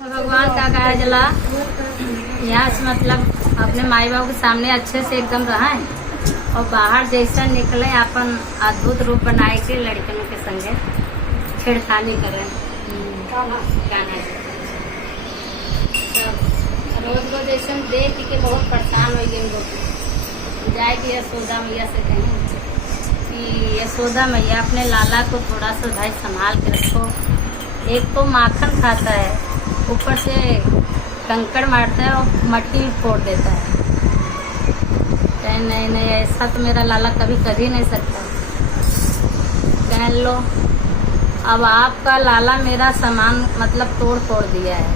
भगवान का कहा जला यहाँ से मतलब अपने माई बाबू के सामने अच्छे से एकदम रहें और बाहर जैसा निकले अपन अद्भुत रूप बनाए के लड़कियों के संगे छेड़खानी करें। रोज रोज ऐसे देख के बहुत परेशान हो गए लोग। जाए कि यशोदा मैया से कहें कि यशोदा मैया अपने लाला को थोड़ा सा भाई संभाल के रखो। एक तो माखन खाता है, ऊपर से कंकड़ मारता है और मट्टी भी फोड़ देता है। नहीं नहीं, ऐसा तो मेरा लाला कभी कर ही नहीं सकता। कह लो अब आपका लाला मेरा सामान मतलब तोड़ फोड़ दिया है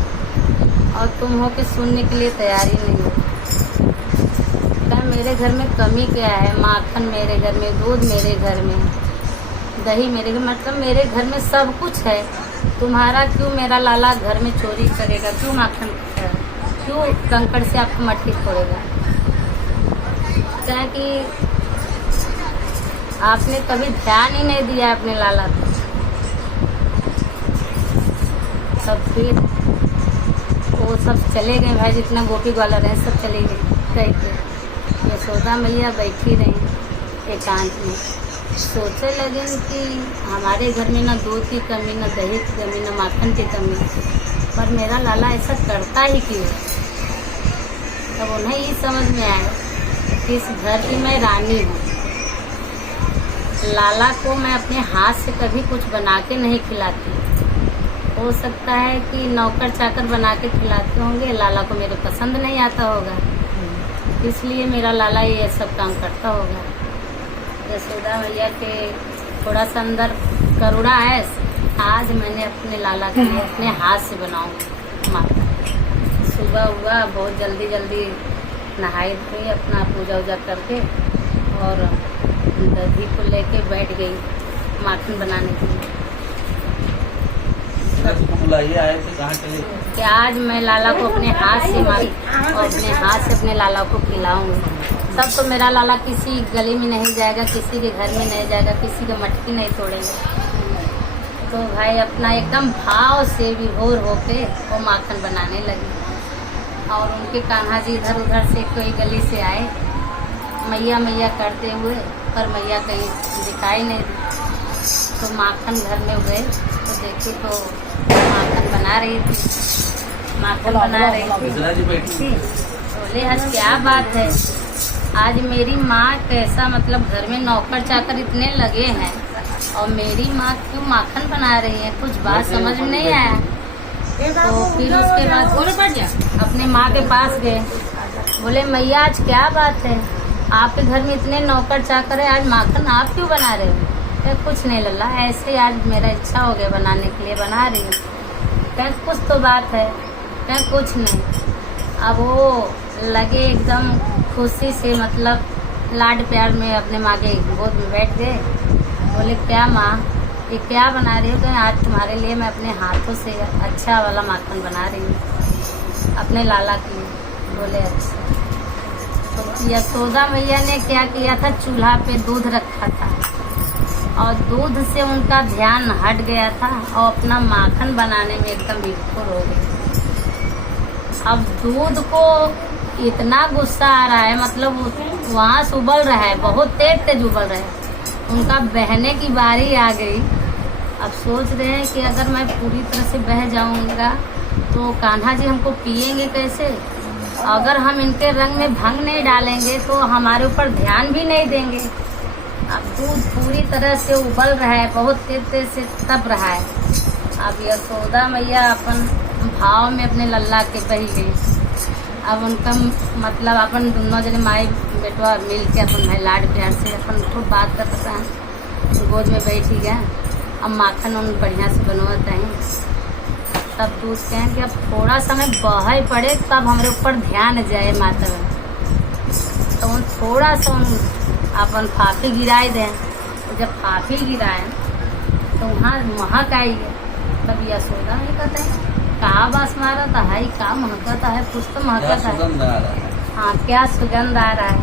और तुम हो के सुनने के लिए तैयारी नहीं हो। मेरे घर में कमी क्या है? माखन मेरे घर में, दूध मेरे घर में, दही मेरे घर, मतलब मेरे घर में सब कुछ है। तुम्हारा क्यों मेरा लाला घर में चोरी करेगा? क्यों माखन, क्यों कंकड़ से आपको मट्टी फोड़ेगा? क्या कि आपने कभी ध्यान ही नहीं दिया अपने लाला को। सब फिर वो सब चले गए भाई, जितना गोपी ग्वाला रहे सब चले गए। कह के यशोदा मैया बैठी रही एकांत में, सोचे लगे कि हमारे घर में ना दूध की कमी, ना दही की कमी, ना माखन की कमी, पर मेरा लाला ऐसा करता ही क्यों? तब उन्हें ये समझ में आया कि इस घर की मैं रानी हूँ। लाला को मैं अपने हाथ से कभी कुछ बना के नहीं खिलाती। हो सकता है कि नौकर चाकर बना के खिलाते होंगे, लाला को मेरे पसंद नहीं आता होगा, इसलिए मेरा लाला ये सब काम करता होगा। यशोदा मैया के थोड़ा सा अंदर करुणा है। आज मैंने अपने लाला के लिए अपने हाथ से बनाऊंगी माता। सुबह हुआ, बहुत जल्दी जल्दी नहाई धोई, अपना पूजा वूजा करके और दही को लेके बैठ गई माखन बनाने के लिए। आए थे कहाँ चले? कि आज मैं लाला को अपने हाथ से मारी और अपने हाथ से अपने लाला को खिलाऊंगी। तब तो मेरा लाला किसी गली में नहीं जाएगा, किसी के घर में नहीं जाएगा, किसी का मटकी नहीं तोड़ेगा। तो भाई अपना एकदम भाव से विभोर होके वो माखन बनाने लगी। और उनके कान्हा जी इधर उधर से कोई गली से आए मैया मैया करते हुए, पर मैया कहीं दिखाई नहीं दी। तो माखन घर में गए तो देखे तो माखन बना रही थी, माखन बना रही थी। बोले आज क्या बात है, आज मेरी माँ कैसा मतलब घर में नौकर चाकर इतने लगे हैं और मेरी माँ क्यों माखन बना रही है? कुछ बात समझ में नहीं आया। तो फिर उसके बाद अपने माँ के पास गए, बोले मैया आज क्या बात है, आपके घर में इतने नौकर चाकर है, आज माखन आप क्यों बना रहे हो? क्या कुछ नहीं लल्ला, ऐसे आज मेरा इच्छा हो गया बनाने के लिए बना रही हूँ। क्या कुछ तो बात है? क्या कुछ नहीं। अब वो लगे एकदम खुशी से, मतलब लाड प्यार में अपने माँ के गोद में बैठ गए। बोले क्या माँ ये क्या बना रही हो? तो आज तुम्हारे लिए मैं अपने हाथों से अच्छा वाला माखन बना रही हूँ अपने लाला के लिए। बोले अच्छा। तो यशोदा मैया ने क्या किया था, चूल्हा पे दूध रखा था और दूध से उनका ध्यान हट गया था और अपना माखन बनाने में एकदम विभोर हो गई। अब दूध को इतना गुस्सा आ रहा है, मतलब वहाँ से उबल रहा है, बहुत तेज तेज उबल रहा है। उनका बहने की बारी आ गई। अब सोच रहे हैं कि अगर मैं पूरी तरह से बह जाऊंगा तो कान्हा जी हमको पिएंगे कैसे? अगर हम इनके रंग में भंग नहीं डालेंगे तो हमारे ऊपर ध्यान भी नहीं देंगे। अब दूध पूरी तरह से उबल रहा है, बहुत तेज तेज से तप रहा है। अब यशोदा मैया अपन भाव में अपने लल्ला के बही गई। अब उनका मतलब अपन दोनों जने माई बेटवा मिल के अपन भाई लाड प्यार से अपन खूब बात कर सकता है, गोद में बैठी गया। अब माखन उन बढ़िया से बनवाते हैं। तब दूध कहें कि अब थोड़ा समय बहे पड़े तब हमारे ऊपर ध्यान जाए माता में। तो उन थोड़ा सा अपन फाफी गिराए दें। तो जब फाफी गिराए तो वहाँ महक आई है। तब यशोदा नहीं कहते हैं कहा बास मारा था, हाई का महकता है, कुछ तो महकता है। हाँ क्या सुगंध आ रहा है,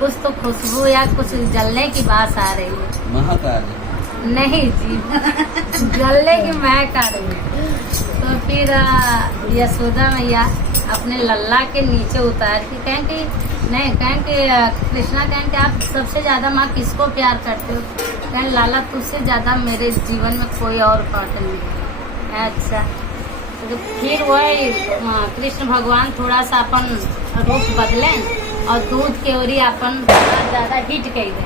कुछ तो खुशबू या कुछ जलने की बात आ रही है। महक आ रही है? नहीं जी, जलने की महक आ रही है। तो फिर यशोदा मैया अपने लल्ला के नीचे उतार के कहें कि नहीं, कहें कि कृष्णा कहें कि आप सबसे ज्यादा माँ किसको प्यार करते हो? कहें लाला तुझसे ज्यादा मेरे जीवन में कोई और पार्टनर नहीं है। अच्छा, तो फिर वही कृष्ण भगवान थोड़ा सा अपन रूप बदले और दूध के ओरी अपन ज्यादा हिट कर दे,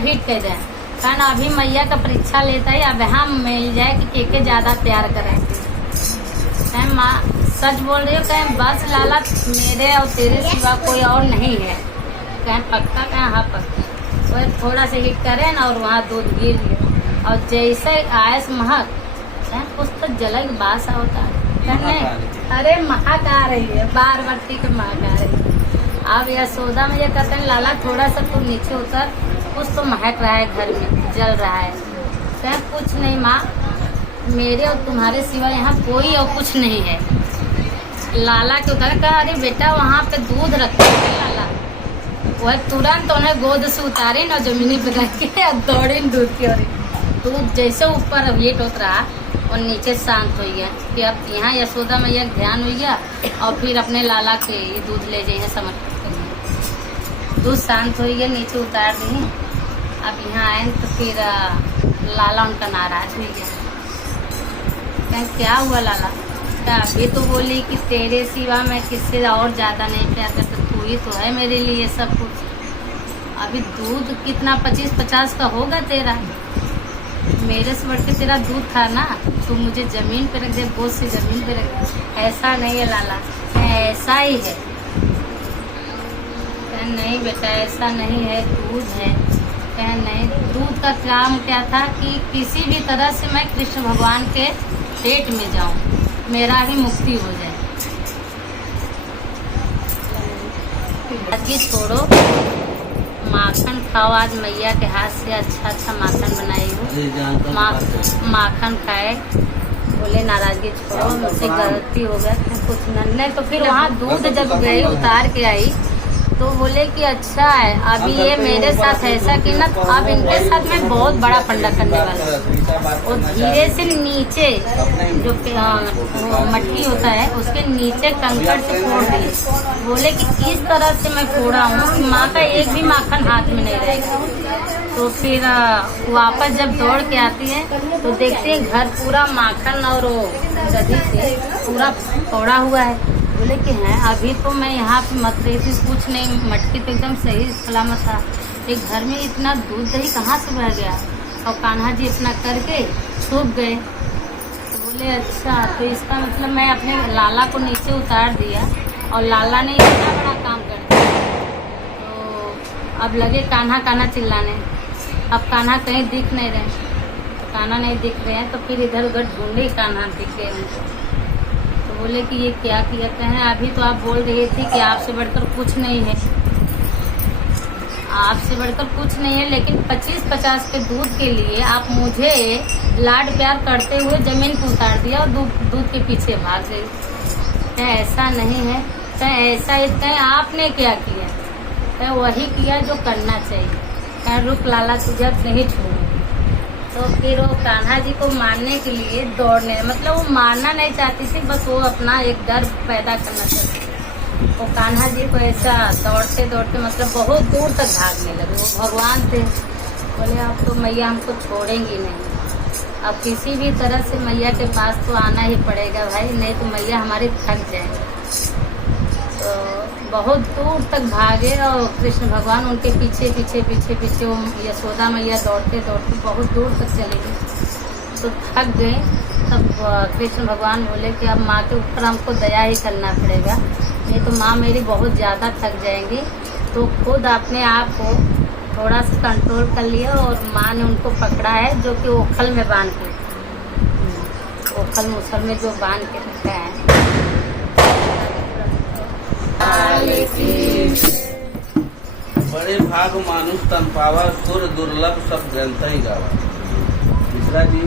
हिट कर दे। कारण अभी मैया का परीक्षा लेता है, अब यहाँ मिल जाए कि के ज्यादा प्यार करे। कहें माँ सच बोल रही हो? कहें बस लाला मेरे और तेरे सिवा कोई और नहीं है। कहें पक्का? कहें हाँ पक्का। वो थोड़ा से हिट करे ना और वहाँ दूध गिर गया और जैसे आयस महक, कहें कुछ तो जलक बासा होता है। कहने अरे महक आ रही है, बार बार ठीक महक आ रही है। अब यशोदा में ये कहते हैं लाला थोड़ा सा तू नीचे उतर, कुछ तो महक रहा है, घर में जल रहा है। कहें कुछ नहीं माँ, मेरे और तुम्हारे सिवा यहाँ कोई और कुछ नहीं है। लाला के उतारे, कहा अरे बेटा वहाँ पे दूध रखते हैं लाला। वह तुरंत उन्हें गोद से उतारे ना जमीनी पे रख के दौड़े दूध की ओर। दूध जैसे ऊपर वेट होता रहा और नीचे शांत हो गया कि अब यहाँ यशोदा मैया ध्यान हो गया और फिर अपने लाला के ये दूध ले जाइए समर्पित करिए। दूध शांत हो गया, नीचे उतार दिए। अब यहाँ आए तो फिर लाला उनका नाराज हो गया। क्या हुआ लाला? अभी तो बोली कि तेरे सिवा मैं किससे और ज्यादा नहीं प्यार करता, तू ही तो है मेरे लिए सब कुछ। अभी दूध कितना 25-50 का होगा तेरा, मेरे से बढ़ के तेरा दूध था ना। तू मुझे जमीन पे रख दे, बोझ से जमीन पे रख दे। ऐसा नहीं है लाला, ऐसा ही है। नहीं बेटा ऐसा नहीं है, दूध है। कह नहीं, दूध का काम क्या था कि किसी भी तरह से मैं कृष्ण भगवान के पेट में जाऊं, मेरा ही मुक्ति हो जाए। बाकी छोड़ो, माखन खाओ। आज मैया के हाथ से अच्छा अच्छा माखन बनाई हो, माखन खाए। बोले नाराजगी छोड़ो, मुझसे गलती हो गया कुछ नहीं। तो फिर वहाँ दूध जब गई उतार के आई तो बोले कि अच्छा है, अभी ये मेरे साथ ऐसा कि ना, तो अब इनके साथ मैं बहुत बड़ा पंडा करने वाला हूँ। और धीरे से नीचे जो मट्टी होता है उसके नीचे कंकड़ से फोड़ दिए। बोले कि इस तरह से मैं फोड़ा हूँ कि माँ का एक भी माखन हाथ में नहीं रहेगा। तो फिर वापस जब दौड़ के आती है तो देखती है घर पूरा माखन और गदी से पूरा फोड़ा हुआ है। बोले कि हैं अभी तो मैं यहाँ पे मत रही थी, कुछ नहीं, मटकी तो एकदम सही सलामत था। एक घर में इतना दूध दही कहाँ से बह गया? और कान्हा जी अपना करके छुप गए। तो बोले अच्छा, तो इसका मतलब मैं अपने लाला को नीचे उतार दिया और लाला ने इतना बड़ा काम कर दिया। तो अब लगे कान्हा कान्हा चिल्लाने। अब कान्हा कहीं दिख नहीं रहे, कान्हा नहीं दिख रहे हैं। तो फिर इधर उधर ढूंढे, कान्हा दिखे उनको। तो बोले कि ये क्या किया? कहें अभी तो आप बोल रही थी कि आपसे बढ़कर कुछ नहीं है, आपसे बढ़कर कुछ नहीं है, लेकिन 25-50 के दूध के लिए आप मुझे लाड प्यार करते हुए जमीन को उतार दिया और दूध के पीछे भाग गई। कहें ऐसा नहीं है। कहें ऐसा है, कहें आपने क्या किया? कहें वही किया जो करना चाहिए। कहें रुक लाला, तुझे अब नहीं छोड़ू। तो फिर वो कान्हा जी को मारने के लिए दौड़ने, मतलब वो मारना नहीं चाहती थी, बस वो अपना एक डर पैदा करना चाहती थी। वो कान्हा जी को ऐसा दौड़ते दौड़ते मतलब बहुत दूर तक भागने लगे। वो भगवान थे, बोले अब तो मैया हमको छोड़ेंगी नहीं, अब किसी भी तरह से मैया के पास तो आना ही पड़ेगा भाई, नहीं तो मैया हमारी थक जाएंगे। तो बहुत दूर तक भागे और कृष्ण भगवान उनके पीछे पीछे पीछे पीछे वो यशोदा मैया दौड़ते दौड़ते बहुत दूर तक चले गए। तो थक गए। तब कृष्ण भगवान बोले कि अब माँ के ऊपर हमको दया ही करना पड़ेगा, नहीं तो माँ मेरी बहुत ज़्यादा थक जाएंगी। तो खुद अपने आप को थोड़ा सा कंट्रोल कर लिया और माँ ने उनको पकड़ा है, जो कि ओखल में बांध के, ओखल मुसल में जो बांध के रखा है। बड़े भाग मानुष तन पावा, सुर दुर्लभ सब ग्रंथ ही गावा। मिश्रा जी